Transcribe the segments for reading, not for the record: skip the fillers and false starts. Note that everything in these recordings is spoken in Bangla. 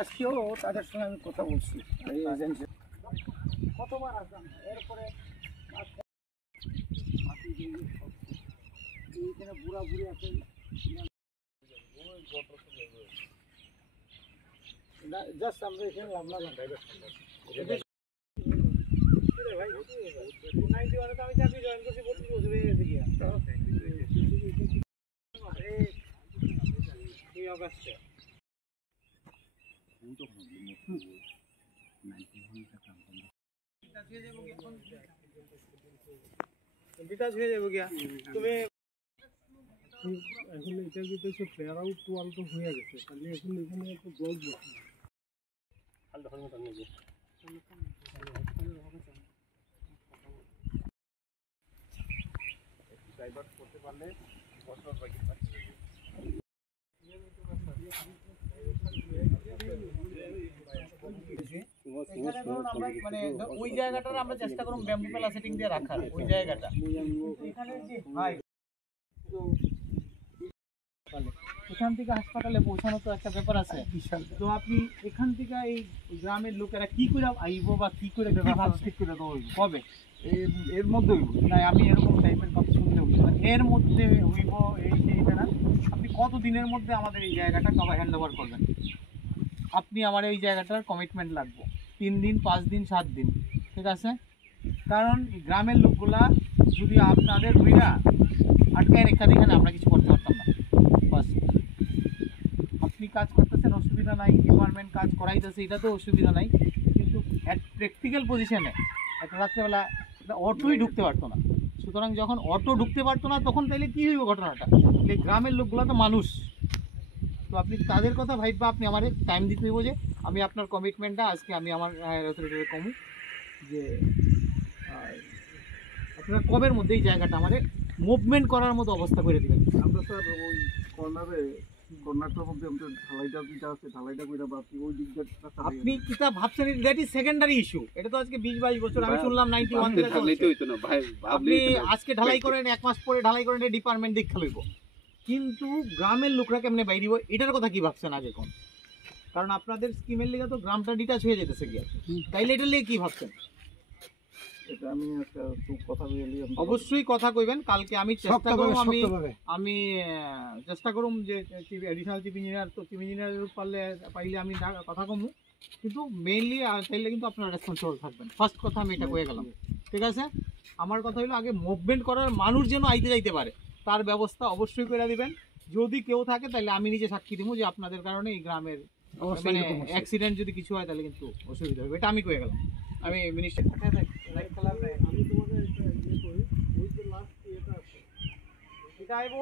আজকেও তাদের সঙ্গে আমি কথা বলছি কতবার আসলাম এরপরে এইখানে বুড়া বুড়ি আছে জাস্ট আমরা এখানে লাভলাম আমি চাকরি জয়েন করছি 32 বছর হয়ে গেছে গিয়া এই অগাস্টে ডিটাচ হয়ে যাবো গিয়া তুমি এখন এটার ভিতরে ফ্লেয়ার আউট ওয়াল তো হয়ে গেছে তাহলে এখন এখানে একটা ব্লক বসে ডাইভার্ট করতে পারলে মানে ওই জায়গাটার আমরা চেষ্টা করব ব্যাম্বু পেলা সেটিং দিয়ে রাখার ওই জায়গাটা এখানে যে হাই এখান থেকে হাসপাতালে পৌঁছানো তো একটা ব্যাপার আছে তো আপনি এখান থেকে এই গ্রামের লোকেরা কি করে আইব বা কি করে ব্যবহার ঠিক করে দেবো কবে এর মধ্যে না আমি এরকম টাইপের কথা শুনলে এর মধ্যে হইব এইটা না আপনি কত দিনের মধ্যে আমাদের এই জায়গাটা কবে হ্যান্ড ওভার করবেন আপনি আমার এই জায়গাটার কমিটমেন্ট লাগবে 3 দিন 5 দিন 7 দিন ঠিক আছে কারণ গ্রামের লোকগুলা যদি আপনাদের হইরা আটকায় রেখা দিকেন আমরা কিছু করতে পারতাম না বাস আপনি কাজ করতেছেন অসুবিধা নাই গভর্নমেন্ট কাজ করাইতেছে এটা তো অসুবিধা নাই কিন্তু এক প্র্যাকটিক্যাল পজিশনে একটা রাত্রেবেলা অটোই ঢুকতে পারতো না সুতরাং যখন অটো ঢুকতে পারতো না তখন তাইলে কী হইব ঘটনাটা এই গ্রামের লোকগুলো তো মানুষ তো আপনি তাদের কথা ভাইবা আপনি আমার টাইম দিতে হইব যে আমি আপনার কমিটমেন্টটা আজকে আমি আমার হায়ার অথরিটিতে কমু যে আপনারা কবের মধ্যে এই জায়গাটা আমাদের মুভমেন্ট করার মতো অবস্থা করে দেবেন আমরা স্যার ওই কর্নারটার মধ্যে আমাদের ঢালাইটা যেটা আছে ঢালাইটা কইরা বা ওই দিকটা আপনি কিতা ভাবছেন দ্যাট ইজ সেকেন্ডারি ইস্যু এটা তো আজকে 20-22 বছর আমি শুনলাম 91 থেকে ঢালাইতে হইতো না ভাই আপনি আজকে ঢালাই করেন এক মাস পরে ঢালাই করেন ডিপার্টমেন্ট দেখা লইব কিন্তু গ্রামের লোকরা কেমনে বাইরে এটার কথা কি ভাবছেন আগে কোন কারণ আপনাদের স্কিমের লিগে তো গ্রামটা ডিটাচ হয়ে যেতেছে গিয়া তাইলে এটা লিগে কি ভাবছেন এটা আমি একটা কথা বলি অবশ্যই কথা কইবেন কালকে আমি চেষ্টা করব আমি চেষ্টা করব যে এডিশনাল চিফ ইঞ্জিনিয়ার তো চিফ ইঞ্জিনিয়ার পাইলে আমি কথা কমু কিন্তু মেইনলি চাইলে কিন্তু আপনারা রেসপন্সিবল থাকবেন ফার্স্ট কথা আমি এটা কয়ে গেলাম ঠিক আছে আমার কথা হলো আগে মুভমেন্ট করার মানুষ যেন আইতে যাইতে পারে তার ব্যবস্থা অবশ্যই করে দিবেন যদি কেউ থাকে তাহলে আমি নিজে সাক্ষী দেবো যে আপনাদের কারণে এই গ্রামের মানে অ্যাক্সিডেন্ট যদি কিছু হয় তাহলে কিন্তু অসুবিধা হবে এটা আমি কয়ে গেলাম আমি মিনিস্টার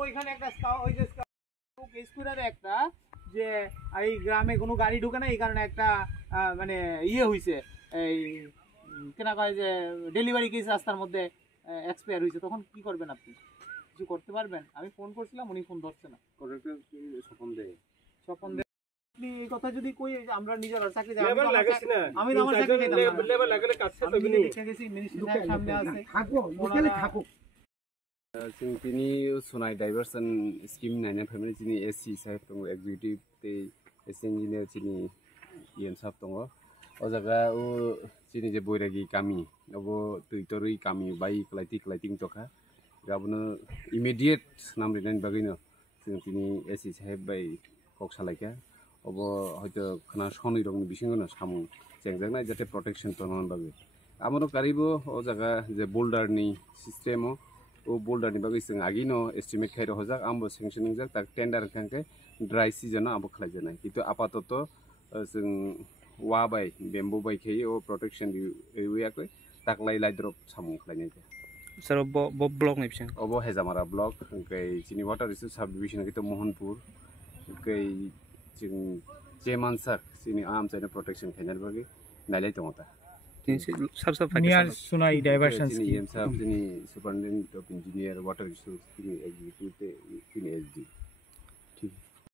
ওইখানে একটা একটা যে এই গ্রামে কোনো গাড়ি ঢুকে না এই কারণে একটা মানে ইয়ে হয়েছে এই কেনা কয় যে ডেলিভারি কেস রাস্তার মধ্যে এক্সপায়ার হয়েছে তখন কি করবেন আপনি কিছু করতে পারবেন আমি ফোন করছিলাম উনি ফোন ধরছে না স্বপন দে আপনি এই কথা যদি কই আমরা নিজেরা চাকরি আমি আমার চাকরি লেবার লাগালে কাজ শেষ হবে না দেখে গেছি মিনিস্টার সামনে আছে থাকো লোকালে থাকো जों दिनै सुनाय डाइभार्सन स्किम नायनानै फैनानै दिनै एसि साहेब दङ एक्जिकिउटिभ दै एसि इन्जिनियार दिनै इएन साहेब दङ ओ जायगा ओ दिनै जे बैरागि गामि अब दैतरै गामि बाय क्लाइटिं जखा गाबोनो इमिडिएट नाम लिरनायनि बागैनो जों दिनै एसि साहेब बाय कक सालायखा अब हयতো खोनासंनो दं बिसिङावनो सामु जेंजांनाय जाहाथे प्रटेक्शन खालामनो बागै आमारो गारिबो ओ जायगा जे बोल्डारनि सिस्टेमाव ओ बोल्डारनि बागै जों आगिनो एस्टिमेट खायरो हजाक आंबो सेंसनिं जाक ताक टेन्डार खांखे ड्राई सिजन आंबो खालायजानाय किन्तु आपातत जों वा बाय बेम्बु बाय खायो ओ प्रटेक्शन एरियाखै ताकलाय लाइड्रप सामु खालायनाय जाय सर बब ब्लक नि बिसिं अब हेजामारा ब्लक ओंकै जिनि वाटार रिसोर्स सब डिविजन कितो मोहनपुर ओंकै जों जेमानसार जिनि आमचायनो प्रटेक्शन खायनाय बागै नायलाय दङ ता नियर सुनाई डाइवर्सन स्कीम साहब जिनि superintendent of engineer water resource जिनि एग्जीक्यूटिव जिनि एसडी